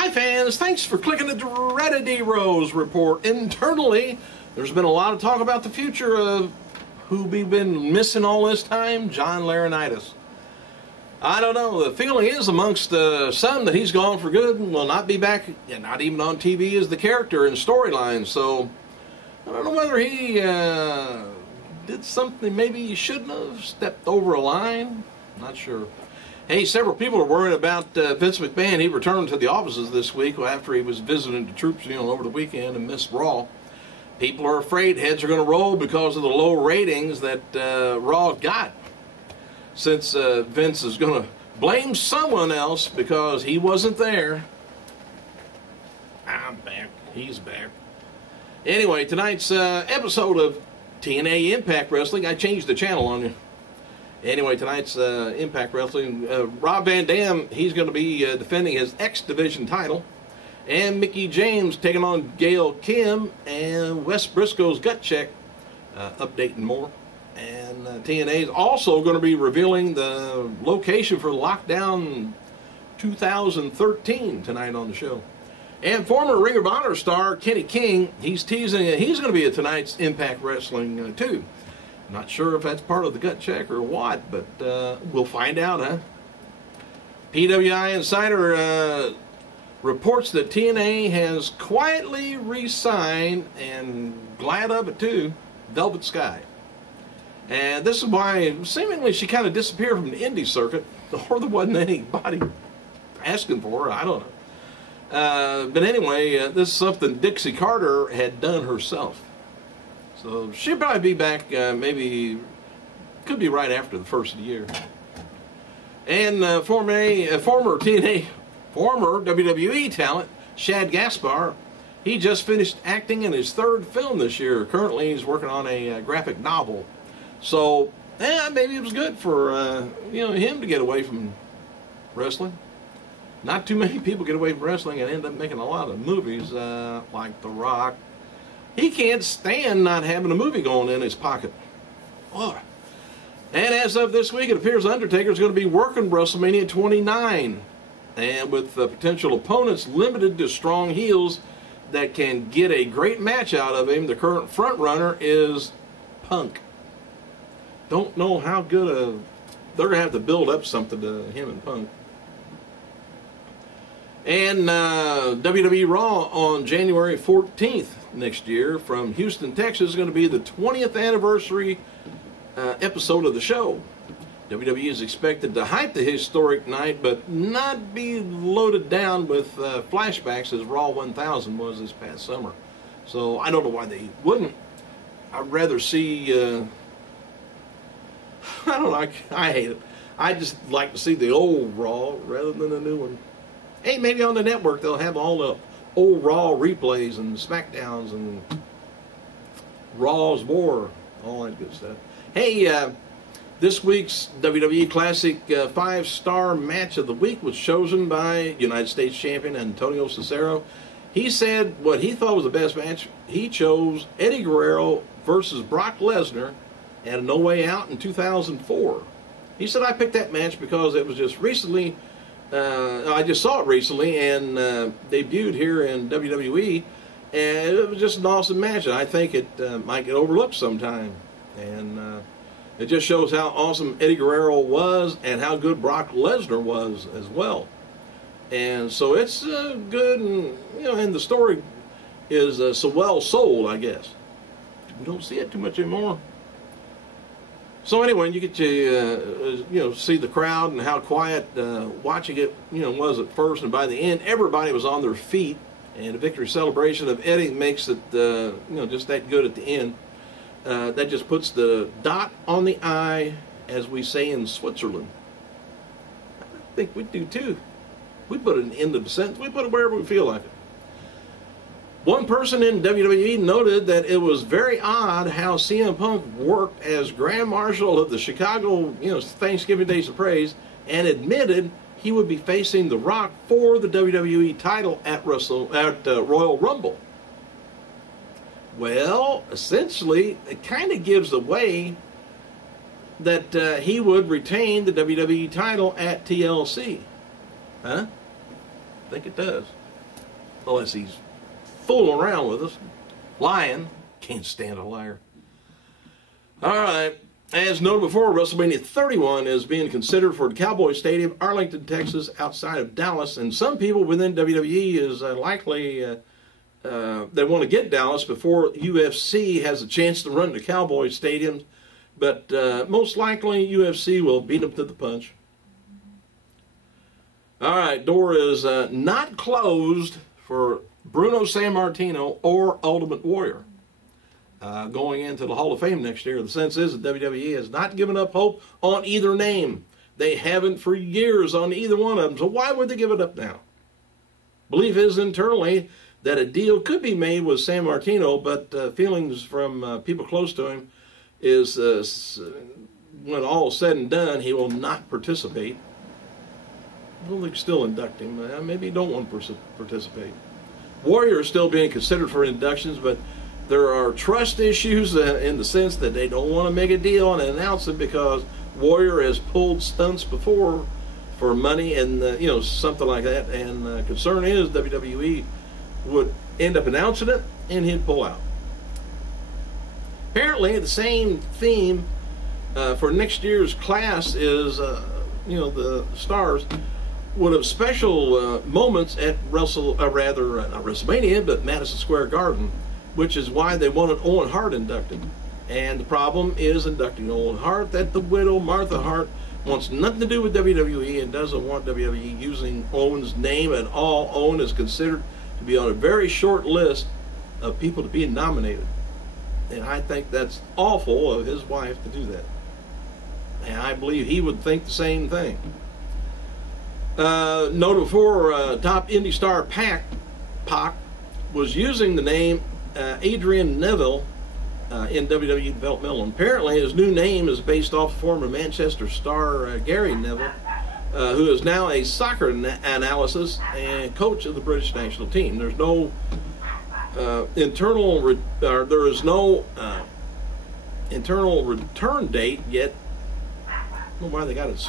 Hi fans, thanks for clicking the dreaded D-Rose report. Internally, there's been a lot of talk about the future of who we've been missing all this time, John Laurinaitis. I don't know, the feeling is amongst some that he's gone for good and will not be back, and not even on TV as the character in storylines. So, I don't know whether he did something maybe he shouldn't have, stepped over a line, not sure. Hey, several people are worried about Vince McMahon. He returned to the offices this week after he was visiting the troops, over the weekend and missed Raw. People are afraid heads are going to roll because of the low ratings that Raw got. Since Vince is going to blame someone else because he wasn't there. I'm back. He's back. Anyway, tonight's episode of TNA Impact Wrestling. I changed the channel on you. Anyway, tonight's Impact Wrestling, Rob Van Dam, he's going to be defending his X Division title. And Mickie James taking on Gail Kim, and Wes Briscoe's Gut Check, updating more. And TNA is also going to be revealing the location for Lockdown 2013 tonight on the show. And former Ring of Honor star Kenny King, he's teasing he's going to be at tonight's Impact Wrestling too. Not sure if that's part of the Gut Check or what, but we'll find out, huh? PWI Insider reports that TNA has quietly re-signed, and glad of it too, Velvet Sky. And this is why seemingly she kind of disappeared from the indie circuit, or there wasn't anybody asking for her, I don't know. But anyway, this is something Dixie Carter had done herself. So she'll probably be back, maybe, could be right after the first of the year. And former WWE talent, Shad Gaspar, he just finished acting in his third film this year. Currently he's working on a graphic novel. So, maybe it was good for, him to get away from wrestling. Not too many people get away from wrestling and end up making a lot of movies, like The Rock. He can't stand not having a movie going in his pocket. Boy. And as of this week, it appears Undertaker is going to be working WrestleMania 29. And with potential opponents limited to strong heels that can get a great match out of him, the current front runner is Punk. Don't know how good they're going to have to build up something to him and Punk. And WWE Raw on January 14th next year from Houston, Texas is going to be the 20th anniversary episode of the show. WWE is expected to hype the historic night, but not be loaded down with flashbacks as Raw 1000 was this past summer. So I don't know why they wouldn't. I'd rather see, I don't know, I hate it. I just like to see the old Raw rather than the new one. Hey, maybe on the network they'll have all the old Raw replays and SmackDowns and Raw's War, all that good stuff. Hey, this week's WWE Classic 5-star match of the week was chosen by United States Champion Antonio Cesaro. He said what he thought was the best match. He chose Eddie Guerrero versus Brock Lesnar at a No Way Out in 2004. He said, I picked that match because it was just recently, I just saw it recently and debuted here in WWE, and it was just an awesome match. And I think it might get overlooked sometime. And it just shows how awesome Eddie Guerrero was and how good Brock Lesnar was as well. And so it's good, and and the story is so well sold, I guess. We don't see it too much anymore. So anyway, you get to see the crowd and how quiet watching it was at first, and by the end everybody was on their feet, and the victory celebration of Eddie makes it just that good at the end. That just puts the dot on the I, as we say in Switzerland. I think we do too. We put an end of the sentence. We put it wherever we feel like it. One person in WWE noted that it was very odd how CM Punk worked as Grand Marshal of the Chicago, Thanksgiving Days of Praise, and admitted he would be facing The Rock for the WWE title at Royal Rumble. Well, essentially, it kind of gives away that he would retain the WWE title at TLC. Huh? I think it does. unless he's fooling around with us, lying. Can't stand a liar. All right. As noted before, WrestleMania 31 is being considered for the Cowboy Stadium, Arlington, Texas, outside of Dallas. And some people within WWE is likely they want to get Dallas before UFC has a chance to run to Cowboy Stadium. But most likely UFC will beat them to the punch. All right, door is not closed for Bruno Sammartino or Ultimate Warrior. Going into the Hall of Fame next year. The sense is that WWE has not given up hope on either name. They haven't for years on either one of them. So why would they give it up now? Belief is internally that a deal could be made with Sammartino, but feelings from people close to him is when all is said and done, he will not participate. Well, they can still induct him. Maybe he don't want to participate. Warrior is still being considered for inductions, but there are trust issues in the sense that they don't want to make a deal and announce it because Warrior has pulled stunts before for money and something like that. And the concern is WWE would end up announcing it and he'd pull out. Apparently, the same theme for next year's class is the stars would have special moments at not WrestleMania, but Madison Square Garden, which is why they wanted Owen Hart inducted. And the problem is inducting Owen Hart that the widow, Martha Hart, wants nothing to do with WWE and doesn't want WWE using Owen's name at all. Owen is considered to be on a very short list of people to be nominated. And I think that's awful of his wife to do that. And I believe he would think the same thing. Noted before, top indie star Pac was using the name Adrian Neville in WWE developmental. And apparently his new name is based off former Manchester star Gary Neville, who is now a soccer analyst and coach of the British national team. There's no internal return date yet. I don't know why they got it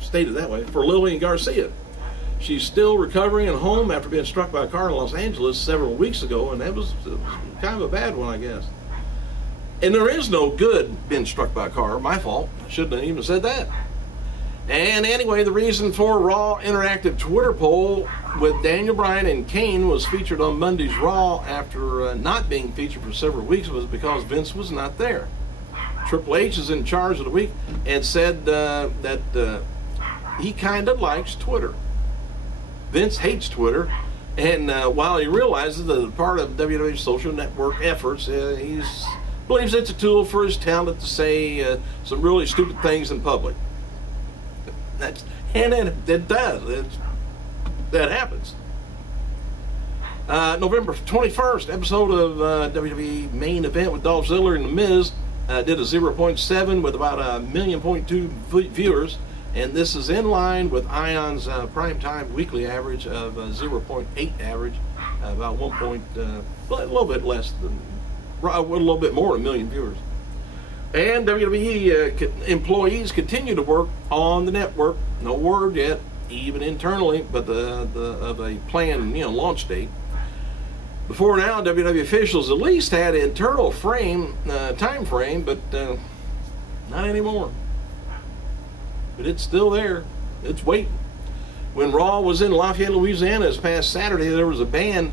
stated that way for Lillian Garcia. She's still recovering at home after being struck by a car in Los Angeles several weeks ago, and that was kind of a bad one, I guess. And there is no good being struck by a car. My fault. I shouldn't have even said that. And anyway, the reason for Raw Interactive Twitter poll with Daniel Bryan and Kane was featured on Monday's Raw after not being featured for several weeks was because Vince was not there. Triple H is in charge of the week and said that he kind of likes Twitter. Vince hates Twitter, and while he realizes that it's part of WWE's social network efforts, he believes it's a tool for his talent to say some really stupid things in public. And it does. That happens. November 21st, episode of WWE Main Event with Dolph Ziggler and The Miz did a 0.7 with about 1.2 million viewers. And this is in line with Ion's primetime weekly average of 0.8 average, about a little bit less than, a little bit more than 1 million viewers. And WWE employees continue to work on the network. No word yet, even internally, but of a planned launch date. Before now, WWE officials at least had an internal time frame, but not anymore. But it's still there. It's waiting. When Raw was in Lafayette, Louisiana this past Saturday, there was a band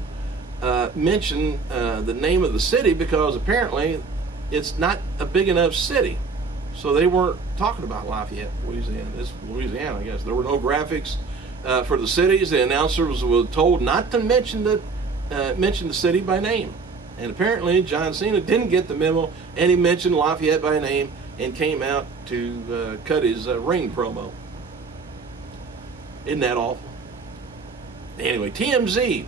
mention the name of the city because apparently it's not a big enough city. So they weren't talking about Lafayette, Louisiana. It's Louisiana, I guess. There were no graphics for the cities. The announcers were told not to mention the city by name. And apparently John Cena didn't get the memo, and he mentioned Lafayette by name and came out to cut his ring promo. Isn't that awful? Anyway, TMZ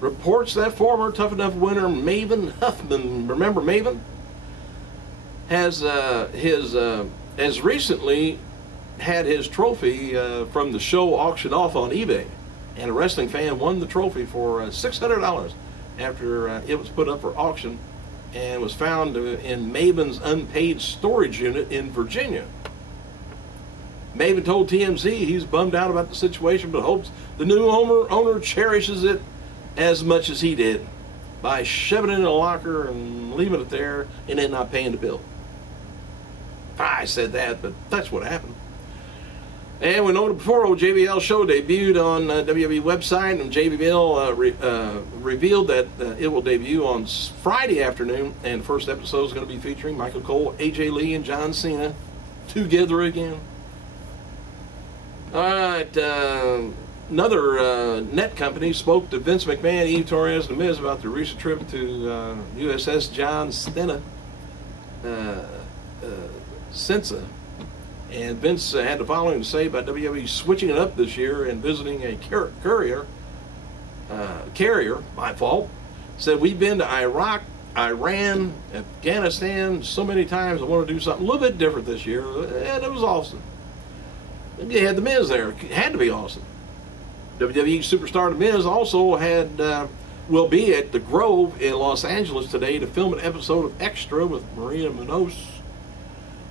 reports that former Tough Enough winner Maven Huffman, remember Maven, has recently had his trophy from the show auctioned off on eBay, and a wrestling fan won the trophy for $600 after it was put up for auction and was found in Maven's unpaid storage unit in Virginia. Maven told TMZ he's bummed out about the situation but hopes the new owner cherishes it as much as he did by shoving it in a locker and leaving it there and then not paying the bill. I said that, but that's what happened. And we noted before, old JBL show debuted on WWE website, and JBL revealed that it will debut on Friday afternoon, and the first episode is going to be featuring Michael Cole, AJ Lee, and John Cena together again. All right, another net company spoke to Vince McMahon, Eve Torres, and The Miz about their recent trip to USS John Sensa. And Vince had the following to say about WWE switching it up this year and visiting a carrier, my fault. Said, we've been to Iraq, Iran, Afghanistan so many times. I want to do something a little bit different this year. And it was awesome. You had The Miz there. It had to be awesome. WWE superstar The Miz also will be at the Grove in Los Angeles today to film an episode of Extra with Maria Menounos.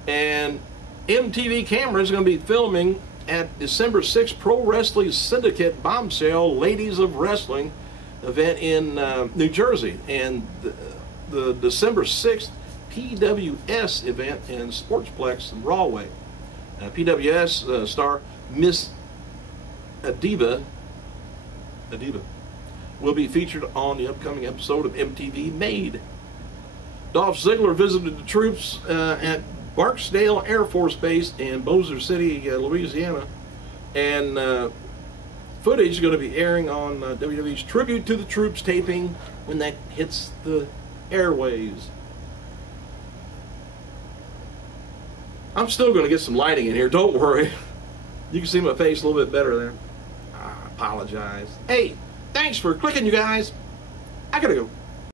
And MTV Camera is going to be filming at December 6th Pro Wrestling Syndicate Bombshell Ladies of Wrestling event in New Jersey, and the December 6th PWS event in Sportsplex in Rahway. PWS star Miss Adiva will be featured on the upcoming episode of MTV Made. Dolph Ziggler visited the troops at Barksdale Air Force Base in Bossier City, Louisiana, and footage is going to be airing on WWE's Tribute to the Troops taping when that hits the airways. I'm still going to get some lighting in here, don't worry. You can see my face a little bit better there. I apologize. Hey, thanks for clicking, you guys. I gotta go.